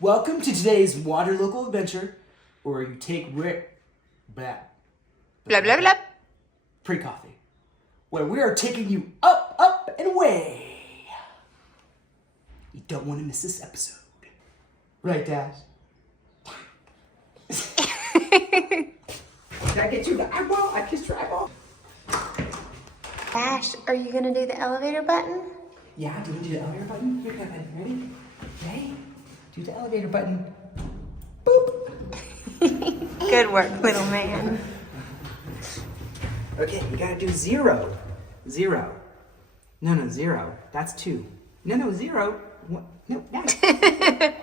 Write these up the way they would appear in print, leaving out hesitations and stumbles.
Welcome to today's Wanderlocal adventure, where you take blah blah blah blah pre-coffee, where we are taking you up, up, and away. You don't want to miss this episode, right, Dad? Did I get you the eyeball? I kissed your eyeball. Ash, are you gonna do the elevator button? Yeah, do you want to do the elevator button? Here, ready? Okay. Do the elevator button. Boop. Good work, little man. Okay, you gotta do 0. 0. No, 0. That's 2. No, 0. What? No, that.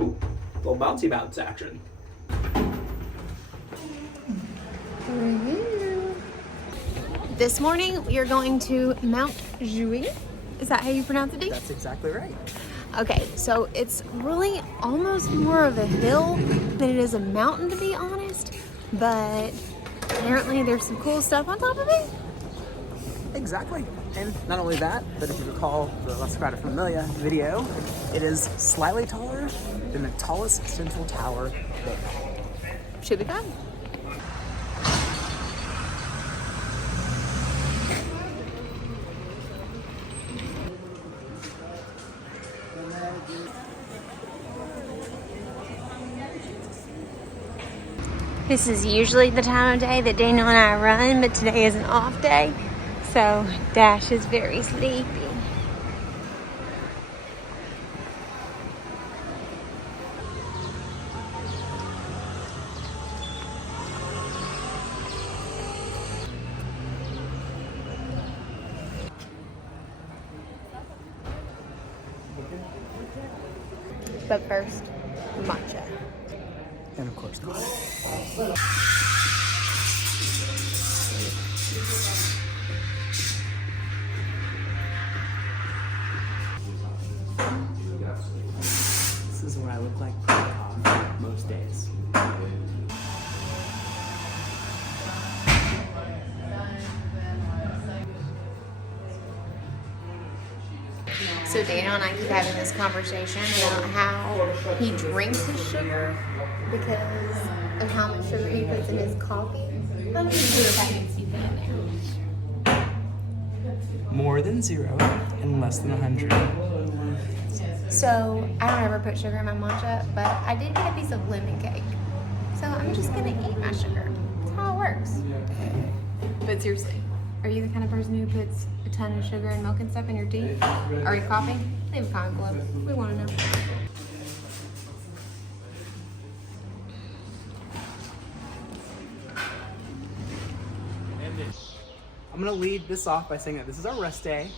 Ooh, little bouncy bounce action. This morning we are going to Montjuic. Is that how you pronounce it, Dave? That's exactly right. Okay, so it's really almost more of a hill than it is a mountain, to be honest. But apparently there's some cool stuff on top of it. Exactly. And not only that, but if you recall the La Sagrada Familia video, it is slightly taller than the tallest central tower there. Should be fun. This is usually the time of day that Daniel and I run, but today is an off day, so Dash is very sleepy. But first, matcha. And of course, coffee. This is what I look like most days. So Daniel and I keep having this conversation about how he drinks his sugar because of how much sugar he puts in his coffee. How much sugar packets do you put in there? More than 0 and less than 100. So I don't ever put sugar in my matcha, but I did get a piece of lemon cake. So I'm just gonna eat my sugar. That's how it works. But seriously, are you the kind of person who puts a ton of sugar and milk and stuff in your tea or your coffee? Leave a comment below. We want to know. I'm gonna lead this off by saying that this is our rest day,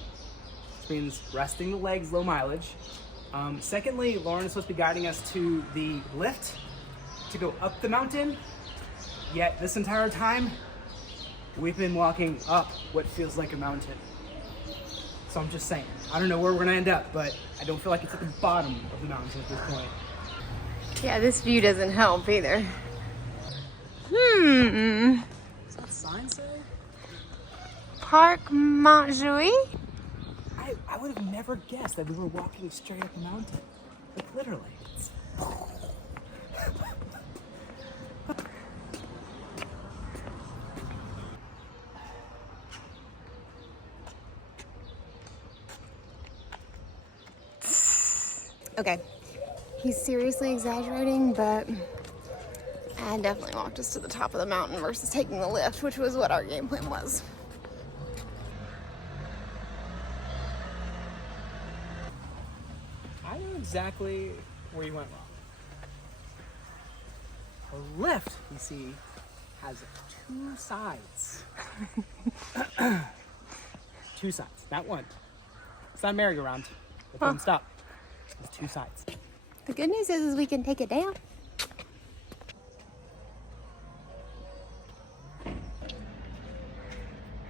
which means resting the legs, low mileage. Secondly, Lauren is supposed to be guiding us to the lift to go up the mountain, yet this entire time, we've been walking up what feels like a mountain. So I'm just saying, I don't know where we're gonna end up, but I don't feel like it's at the bottom of the mountain at this point. Yeah, this view doesn't help either. Does that sign say? Parc Montjuic? I would have never guessed that we were walking straight up the mountain. Like literally. Okay, he's seriously exaggerating, but I definitely walked us to the top of the mountain versus taking the lift, which was what our game plan was. I know exactly where you went wrong. The lift, you see, has 2 sides. 2 sides, not one. It's not a merry-go-round. It doesn't stop. It's 2 sides. The good news is we can take it down.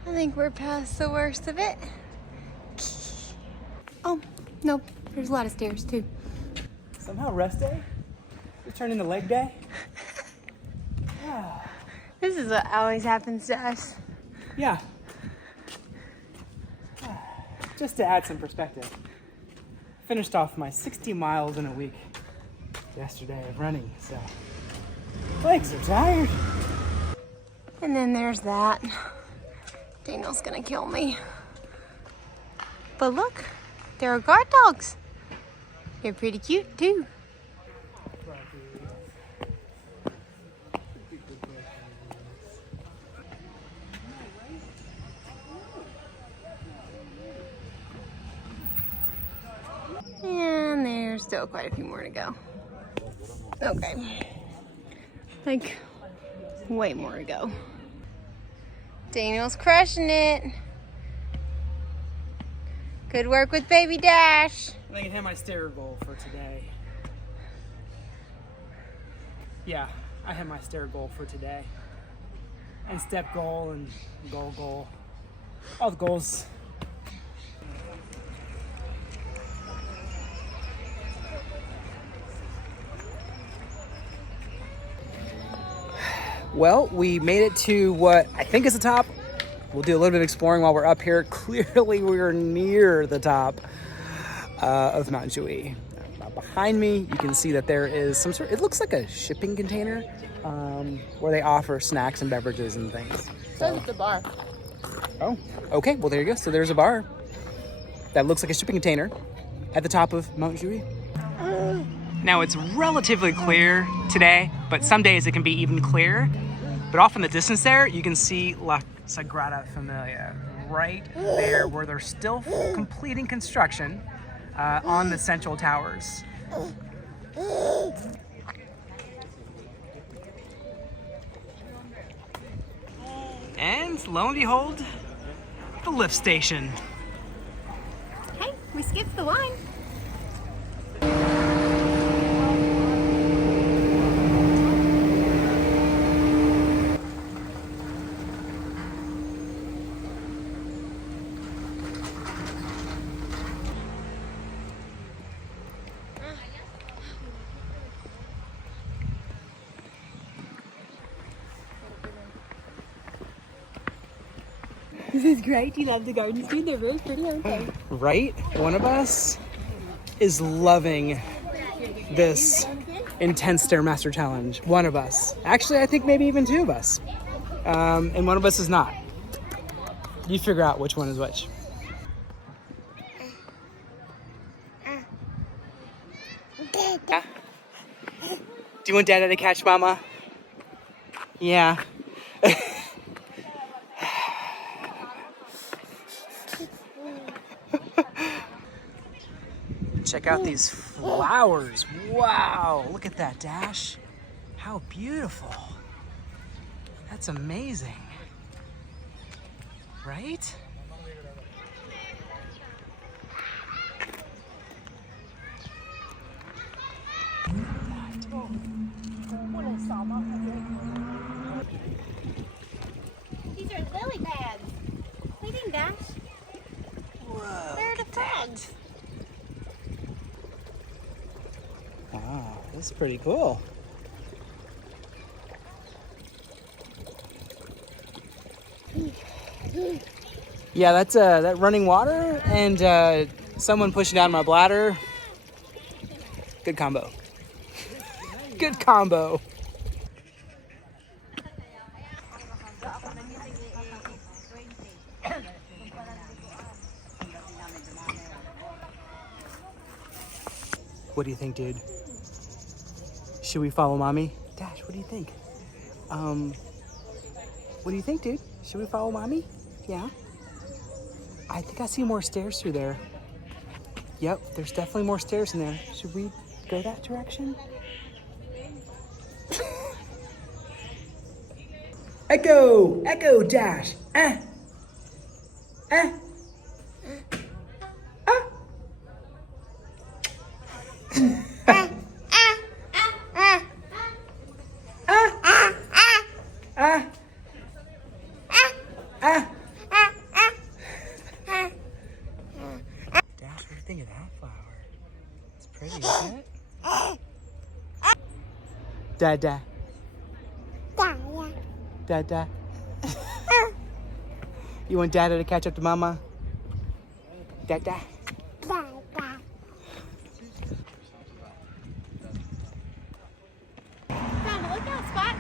I think we're past the worst of it. Oh, no, there's a lot of stairs too. Somehow rest day just turned into leg day. This is what always happens to us. Yeah. just to add some perspective, finished off my 60 miles in a week yesterday of running, so legs are tired. And then there's that. Daniel's gonna kill me. But look, there are guard dogs. They're pretty cute too. And there's still quite a few more to go. Okay. Like, way more to go. Daniel's crushing it. Good work with baby Dash. I can hit my stair goal for today. Yeah, I hit my stair goal for today. And step goal and goal. All the goals. Well, we made it to what I think is the top. We'll do a little bit of exploring while we're up here. Clearly, we're near the top of Montjuic. Behind me, you can see that there is some sort. It looks like a shipping container where they offer snacks and beverages and things. So it's a bar. Oh, okay. Well, there you go. So there's a bar that looks like a shipping container at the top of Montjuic. Now it's relatively clear today, but some days it can be even clearer. But off in the distance there, you can see La Sagrada Familia right there, where they're still completing construction on the central towers. And lo and behold, the lift station. Hey, we skipped the line. This is great. You love the gardens, dude. They're very pretty, aren't they? Right? One of us is loving this intense Stairmaster challenge. One of us. Actually, I think maybe even two of us. And one of us is not. You figure out which one is which. Yeah. Do you want Dada to catch Mama? Yeah. Check out these flowers. Wow, look at that, Dash. How beautiful. That's amazing. Right? These are lily pads. What do you think, Dash? Whoa. They're the frogs. Wow, that's pretty cool. Yeah, that's that running water and someone pushing down my bladder. Good combo. Good combo. What do you think, dude? Should we follow Mommy? Dash, what do you think? What do you think, dude? Should we follow Mommy? Yeah? I think I see more stairs through there. Yep, there's definitely more stairs in there. Should we go that direction? Echo! Echo, Dash! Ah! Dash, what do you think of that flower? It's pretty, isn't it? Dada. Dada. You want Dada to catch up to Mama? Da da. Look out, Spot.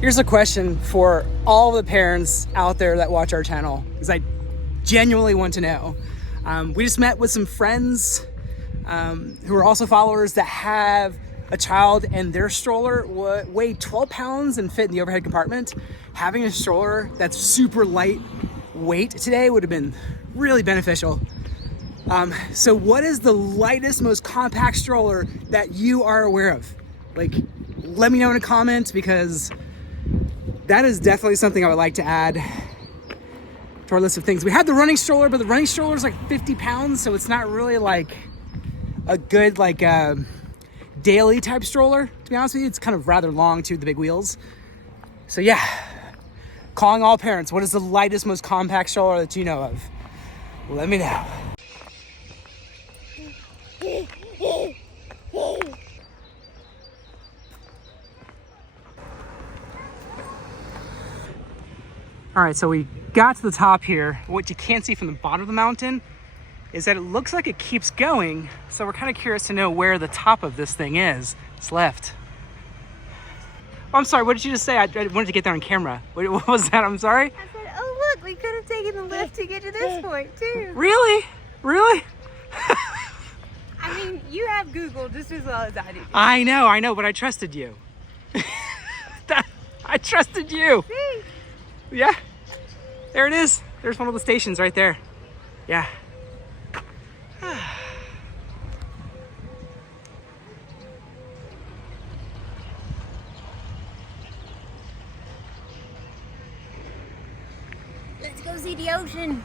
Here's a question for all the parents out there that watch our channel, because I genuinely want to know. We just met with some friends who are also followers that have a child, and their stroller weighed 12 pounds and fit in the overhead compartment. Having a stroller that's super light weight today would have been really beneficial. So what is the lightest, most compact stroller that you are aware of? Like, let me know in a comment, because that is definitely something I would like to add to our list of things. We had the running stroller, but the running stroller is like 50 pounds, so it's not really like a good daily type stroller, to be honest with you. It's kind of rather long too, the big wheels. So yeah, calling all parents, what is the lightest, most compact stroller that you know of? Let me know. All right, so we got to the top here. What you can't see from the bottom of the mountain is that it looks like it keeps going. So we're kind of curious to know where the top of this thing is. It's left. Oh, I'm sorry, what did you just say? I wanted to get there on camera. What was that? I'm sorry? I said, oh look, we could have taken the lift to get to this point too. Really? Really? I mean, you have Google just as well as I do. I know, but I trusted you. I trusted you. See? Yeah, there it is. There's one of the stations right there. Yeah. Let's go see the ocean.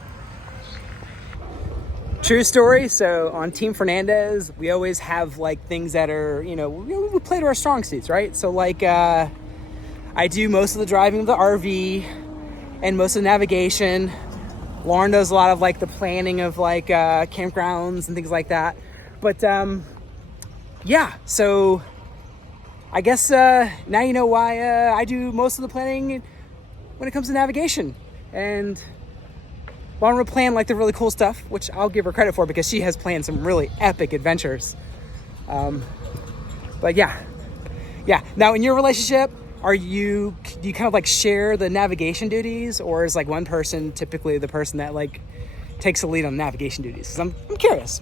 True story. So on Team Fernandez, we always have like things that are, we play to our strong suits, right? So like, I do most of the driving of the RV and most of the navigation. Lauren does a lot of like the planning of like campgrounds and things like that. But yeah, so I guess now you know why I do most of the planning when it comes to navigation. And Lauren would plan like the really cool stuff, which I'll give her credit for because she has planned some really epic adventures. But yeah. Now in your relationship, do you kind of like share the navigation duties, or is like one person typically the person that like takes the lead on navigation duties? 'Cause I'm curious.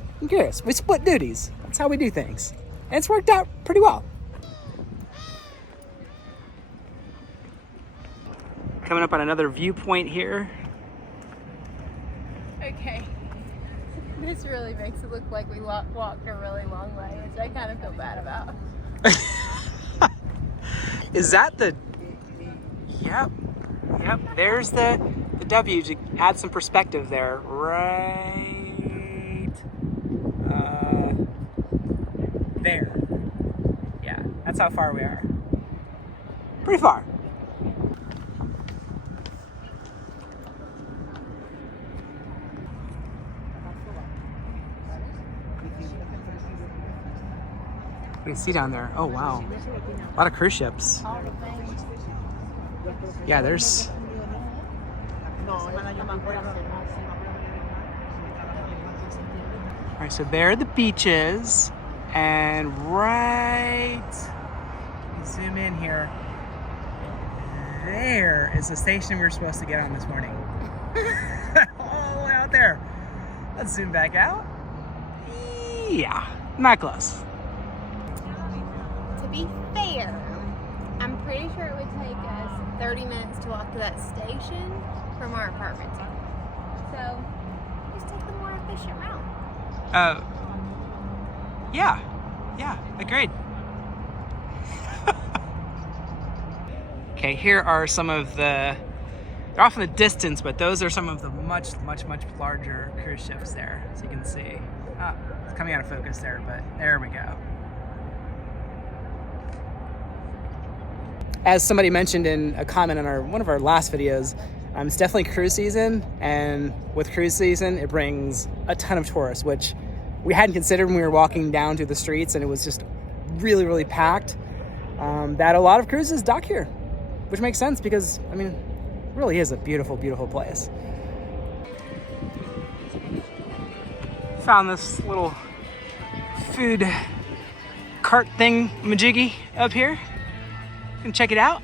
We split duties. That's how we do things. And it's worked out pretty well. Coming up on another viewpoint here. Okay. This really makes it look like we walked a really long way, which I kind of feel bad about. Is that the... Yep. There's the W to add some perspective there. Right... there. Yeah, that's how far we are. Pretty far. What do you see down there? Oh, wow. A lot of cruise ships. Yeah, there's... All right, so there are the beaches. And right... Zoom in here. There is the station we were supposed to get on this morning. All the way out there. Let's zoom back out. Yeah, not close. To be fair, I'm pretty sure it would take us 30 minutes to walk to that station from our apartment. So, just take the more efficient route. Yeah, agreed. Okay, here are some of the, they're off in the distance, but those are some of the much larger cruise ships there, as you can see. It's coming out of focus there, but there we go. As somebody mentioned in a comment on one of our last videos, it's definitely cruise season, and with cruise season, it brings a ton of tourists, which we hadn't considered when we were walking down through the streets, and it was just really, really packed, that a lot of cruises dock here, which makes sense because, I mean, it really is a beautiful, beautiful place. Found this little food cart thing majiggy up here. You can check it out.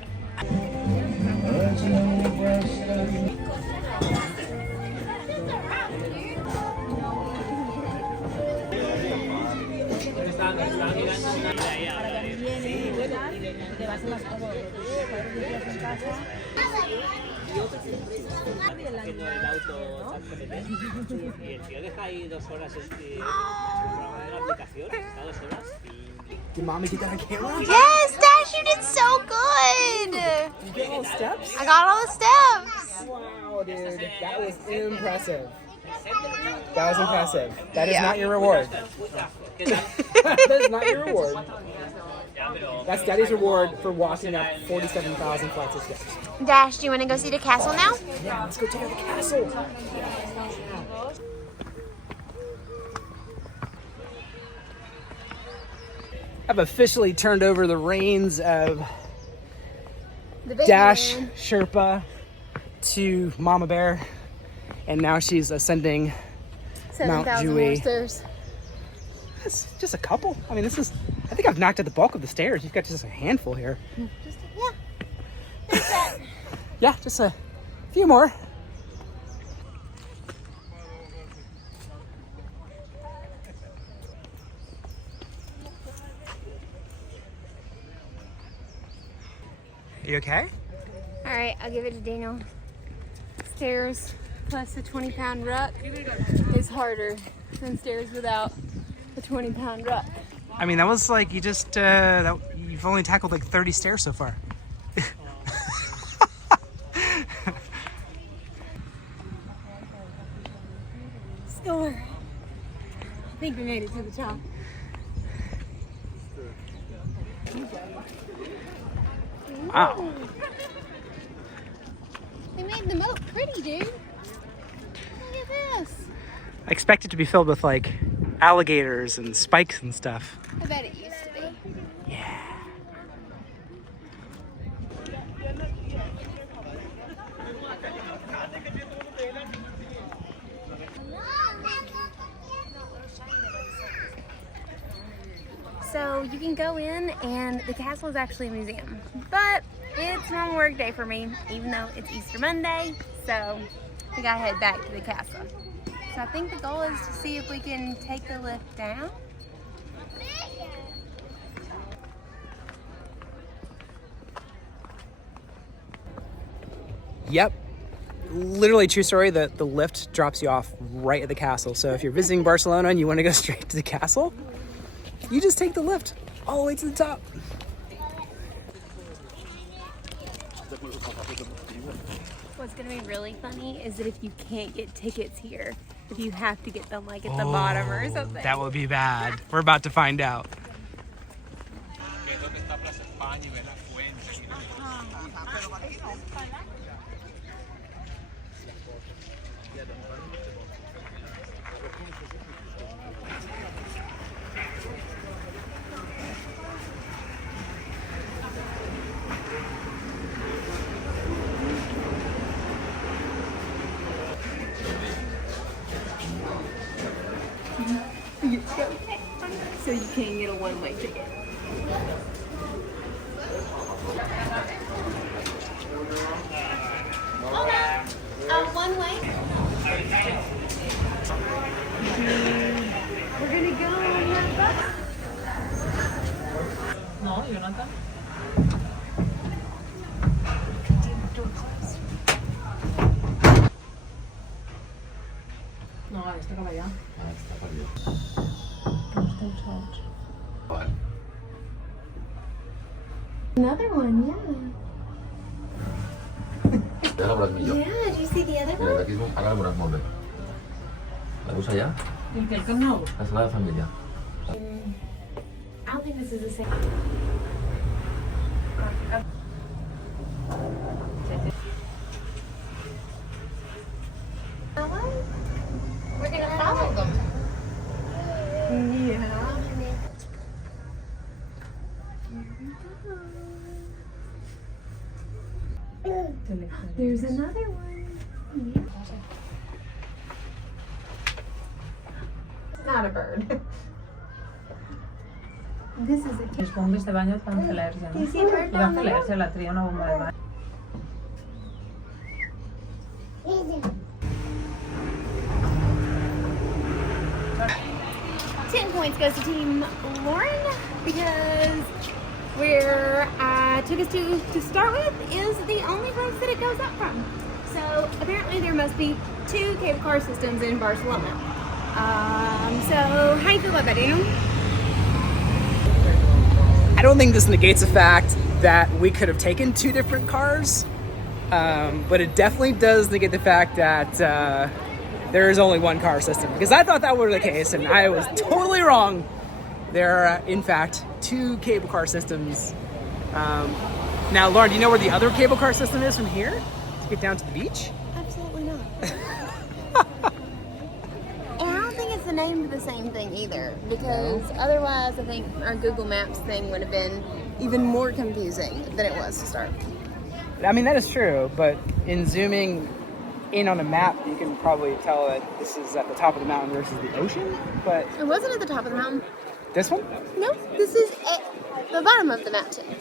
Did mommy get that on camera? Yes, Dash, you did so good. Did you get all the steps? I got all the steps. Wow, dude, that was impressive. That was impressive. That is not your reward. That is not your reward. That's Daddy's reward for walking up 47,000 flights of steps. Dash, do you want to go see the castle now? Yeah, let's go check out the castle. I've officially turned over the reins of Dash Sherpa to Mama Bear, and now she's ascending Mount 7,000 more Montjuic. stairs. That's just a couple. I mean, I think I've knocked out the bulk of the stairs. You've got just a handful here. Yeah, just a few more. You okay? All right, I'll give it to Daniel. Stairs plus a 20-pound ruck is harder than stairs without a 20-pound ruck. I mean, that was like you just you've only tackled like 30 stairs so far. Score. I think we made it to the top. Wow. They made the moat pretty, dude. Look at this. I expect it to be filled with like alligators and spikes and stuff. I bet it used to be. Yeah. So you can go in, and the castle is actually a museum, but it's a normal work day for me, even though it's Easter Monday, so we gotta head back to the castle. So I think the goal is to see if we can take the lift down. Yep. Literally true story that the lift drops you off right at the castle. So if you're visiting Barcelona and you want to go straight to the castle, you just take the lift all the way to the top. What's gonna be really funny is that if you can't get tickets here, if you have to get them like at the bottom or something. That would be bad. We're about to find out. So you can't get a one-way ticket. One way. We're gonna go on that bus. No, Jonathan. No, está para allá. Está perdido. Vale. Another one, Ja la veuràs millor. yeah. Did you see the other Mira, d'aquí ara la veuràs molt bé. La veus allà? ¿El que el Camp Nou? La sala de família. I don't think this is the same. We're gonna follow them. Yeah. There's another one. It's not a bird. This is a kid. Mis bombes de baño van a leerse, Do you ¿no? see a bird Va down a there? leerse la tría una bomba de baño. 10 points goes to Team Lauren because where I took us to start with is the only place that it goes up from. So apparently there must be 2 cable car systems in Barcelona. So how do you feel about that, Daniel? I don't think this negates the fact that we could have taken 2 different cars, but it definitely does negate the fact that there is only 1 car system, because I thought that was the case and I was totally wrong. There are in fact 2 cable car systems. Now Lauren, do you know where the other cable car system is from here to get down to the beach? Absolutely not. And I don't think it's named the same thing either, because otherwise I think our Google Maps thing would have been even more confusing than it was to start. I mean, that is true, but in zooming in on a map, you can probably tell that this is at the top of the mountain versus the ocean, but... It wasn't at the top of the mountain. This one? No, this is at the bottom of the mountain.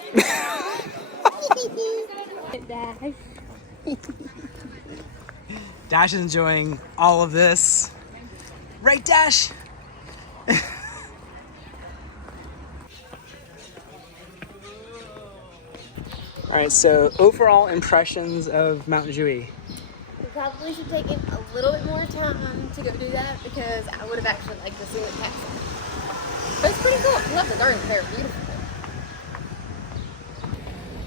Dash is enjoying all of this. Right, Dash? All right, so overall impressions of Montjuic. We probably should take it a little bit more time to go do that, because I would have actually liked to see the castle. But it's pretty cool. I love the gardens. They're beautiful.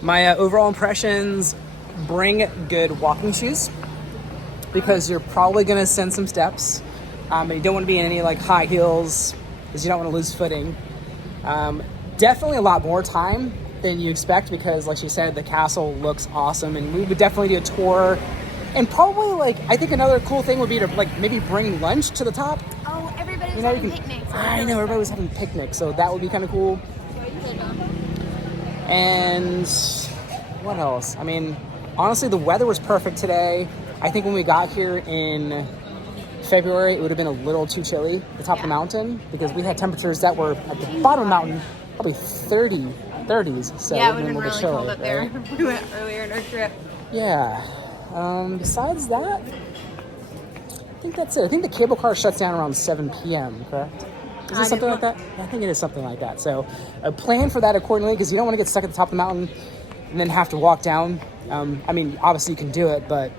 My overall impressions: bring good walking shoes, because you're probably gonna send some steps. And you don't want to be in any like high heels, because you don't want to lose footing. Definitely a lot more time than you expect, because like she said, the castle looks awesome, and we would definitely do a tour. And probably like, I think another cool thing would be to like maybe bring lunch to the top. Oh, everybody was You know, having you can, picnics. I know, everybody was having picnics, so that would be kind of cool. And what else? I mean, honestly, the weather was perfect today. I think when we got here in February, it would have been a little too chilly at the top of the mountain, because we had temperatures that were at the bottom of the mountain, probably 30s. So Yeah, it would would have been a little really chilly, cold up there. right? We went earlier in our trip. Yeah. Besides that, I think that's it. I think the cable car shuts down around 7 p.m., correct? Is it something like that? Yeah, I think it is something like that. So plan for that accordingly, because you don't want to get stuck at the top of the mountain and then have to walk down. I mean, obviously you can do it, but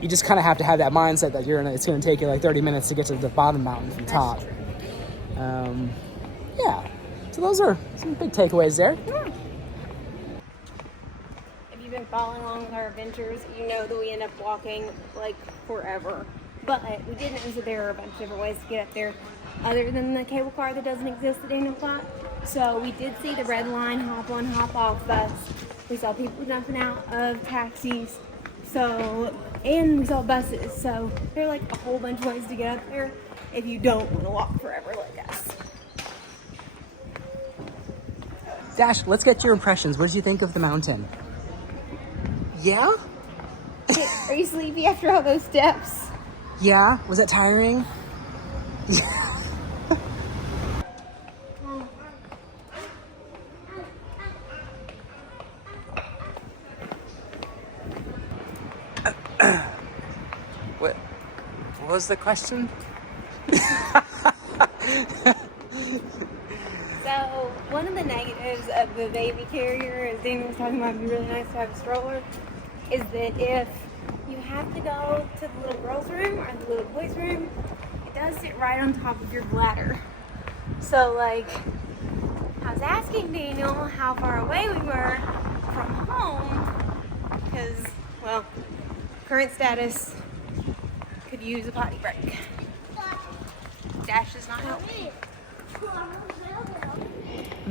you just kind of have to have that mindset that it's going to take you like 30 minutes to get to the bottom mountain from top. Yeah. So those are some big takeaways there. If you've been following along with our adventures, you know that we end up walking like forever. But we did notice that there are a bunch of different ways to get up there other than the cable car that doesn't exist at Daniel Flat. So we did see the red line hop on, hop off bus. We saw people jumping out of taxis. And we saw buses. So there are like a whole bunch of ways to get up there if you don't want to walk forever like us. Dash, let's get your impressions. What did you think of the mountain? Yeah? Are you sleepy after all those steps? Yeah? Was that tiring? What was the question? So one of the negatives of the baby carrier, as Daniel was talking about, it'd be really nice to have a stroller, is that if you have to go to the little girl's room or the little boy's room, it does sit right on top of your bladder. So like, I was asking Daniel how far away we were from home, because, well, current status could use a potty break. Dash does not help me.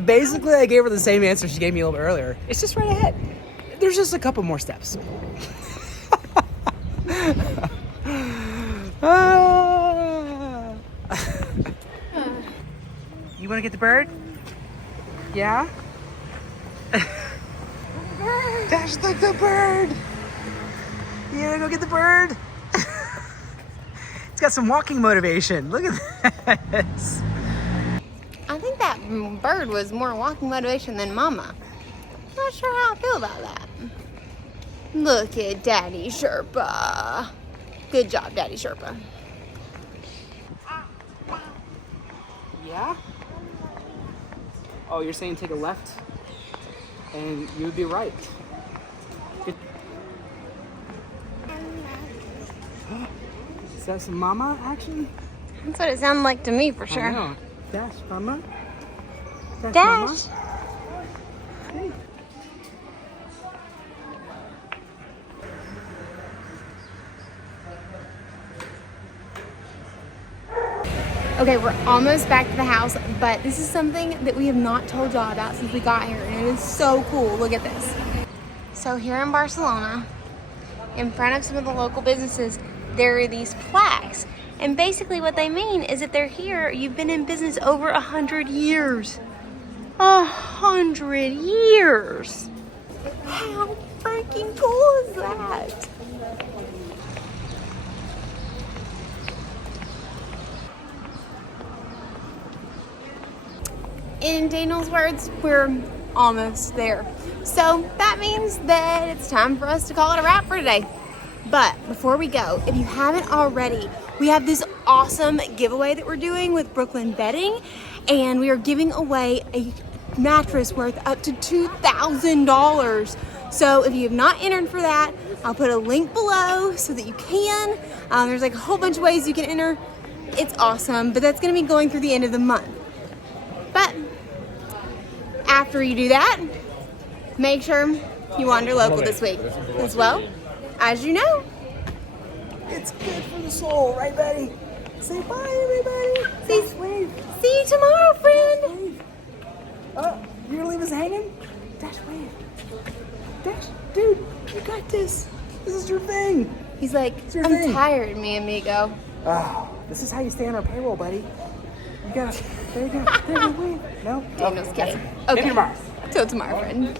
Basically, I gave her the same answer she gave me a little earlier. It's just right ahead. There's just a couple more steps. You want to get the bird? Yeah? Dash, look, the bird! You gonna go get the bird? It's got some walking motivation. Look at this. I think that bird was more walking motivation than Mama. Not sure how I feel about that. Look at Daddy Sherpa. Good job, Daddy Sherpa. Yeah? Oh, you're saying take a left? And you would be right. Is that some mama action? That's what it sounded like to me for I sure. know. Dash, mama. Dash, Dash. Mama. Hey. Okay, we're almost back to the house, but this is something that we have not told y'all about since we got here, and it is so cool. Look at this. So here in Barcelona, in front of some of the local businesses, there are these plaques. And basically what they mean is if they're here, you've been in business over 100 years. 100 years. How freaking cool is that? In Daniel's words, we're almost there. So that means that it's time for us to call it a wrap for today. But before we go, if you haven't already, we have this awesome giveaway that we're doing with Brooklyn Bedding, and we are giving away a mattress worth up to $2,000. So if you have not entered for that, I'll put a link below so that you can. There's like a whole bunch of ways you can enter. It's awesome, but that's gonna be going through the end of the month. But after you do that, make sure you wander local this week. As well, as you know, It's good for the soul, right, Betty? Say bye, everybody. see you tomorrow, friend. Wave. Oh, you're gonna leave us hanging? Dash, wave. Dash, dude, you got this. This is your thing. He's like, your I'm thing." tired, mi amigo. Oh, this is how you stay on our payroll, buddy. You gotta, there you go, wave. No? Daniel's Okay, kidding. that's it. Maybe Okay, tomorrow. till tomorrow, friend.